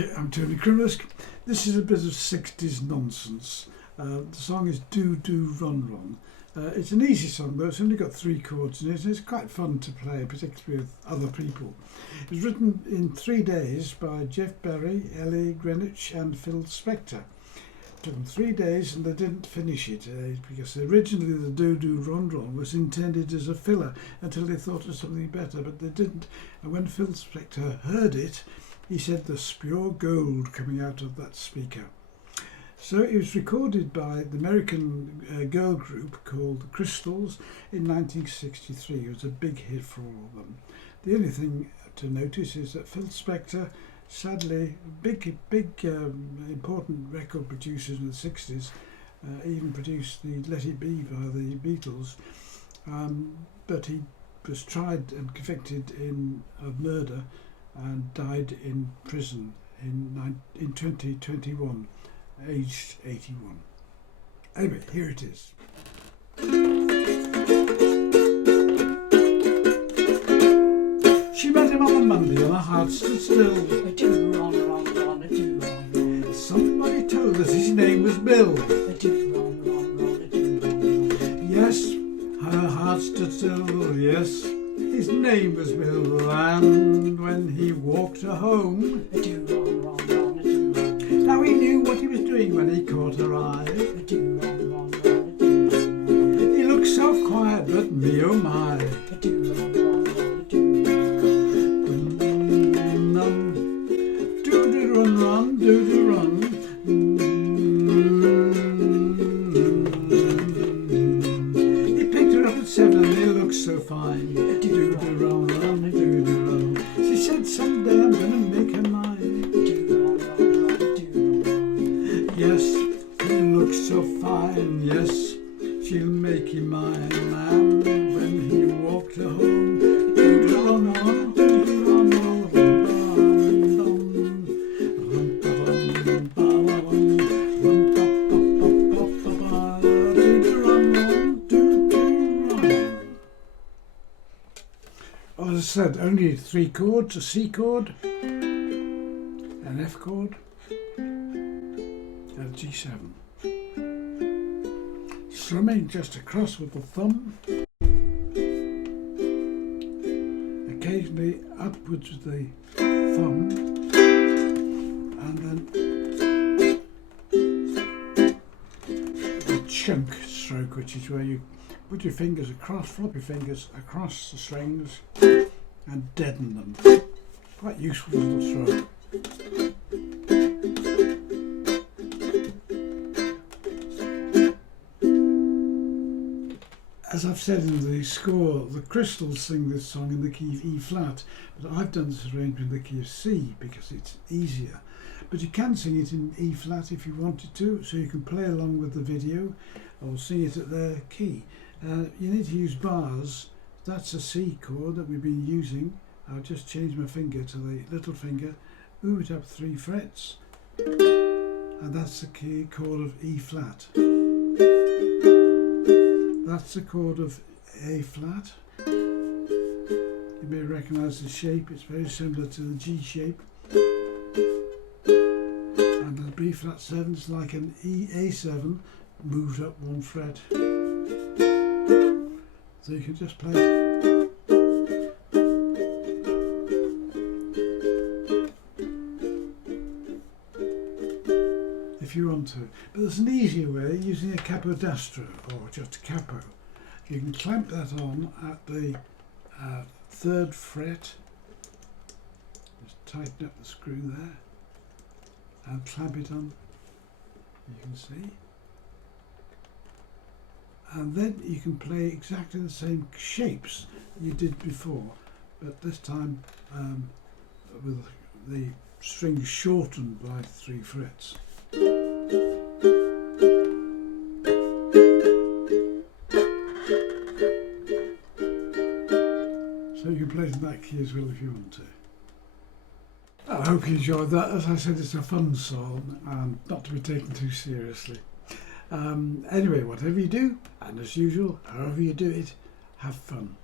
Hi, I'm Tony Krimlisk. This is a bit of 60s nonsense. The song is Do Do Run Run. It's an easy song though, it's only got 3 chords in it and it's quite fun to play, particularly with other people. It was written in 3 days by Jeff Berry, Ellie Greenwich and Phil Spector. It took them 3 days and they didn't finish it because originally the Do Do Run Run was intended as a filler until they thought of something better, but they didn't. And when Phil Spector heard it, he said there's pure gold coming out of that speaker. So it was recorded by the American girl group called the Crystals in 1963. It was a big hit for all of them. The only thing to notice is that Phil Spector, sadly, big important record producers in the 60s, even produced the Let It Be by the Beatles, but he was tried and convicted of murder and died in prison in 2021, aged 81. Anyway, here it is. She met him on a Monday and her heart stood still. A do run, run, run, a do run, run. Somebody told us his name was Bill. A do run, run, run, a do run, run. Yes, her heart stood still, yes. His name was Bill, and when he walked her home, A do run, run, run, a do run. now he knew what he was doing when he caught her eye. A do run, run, run, a do run, run. He looked so quiet, but me oh my. A do run, run, run, a do run, run. Do do run run, do do run. He picked her up at 7 and he looked so fine. Do do run run, do do run. She said someday I'm gonna make her mine. A do run, run, run, a do run, run. Yes, he looks so fine, yes, she'll make him mine. And when he walked her home, do do run run, do do run run, run dum, rum pa bum ba ba bum, rum pa pa pa pa pa pa, do do run run, do do run. As I said, only 3 chords: a C chord, an F chord, and a G7. Strumming just across with the thumb, occasionally upwards with the thumb, and then the chunk stroke, which is where you put your fingers across, flop your fingers across the strings and deaden them. Quite useful little stroke. As I've said in the score, the Crystals sing this song in the key of E flat, but I've done this arrangement in the key of C because it's easier. But you can sing it in E flat if you wanted to, so you can play along with the video or sing it at their key. You need to use bars. That's a C chord that we've been using. I'll just change my finger to the little finger, move it up 3 frets, and that's the key chord of E flat. That's the chord of A flat. You may recognise the shape, it's very similar to the G shape. And the B flat 7 is like an A7 moved up 1 fret. So you can just play it. If you want to. But there's an easier way using a capo destro or just a capo. You can clamp that on at the 3rd fret. Just tighten up the screw there and clamp it on. You can see. And then you can play exactly the same shapes you did before, but this time with the strings shortened by 3 frets. So you can play it in that key as well if you want to. I hope you enjoyed that. As I said, it's a fun song and not to be taken too seriously. Anyway, whatever you do, and as usual, however you do it, have fun.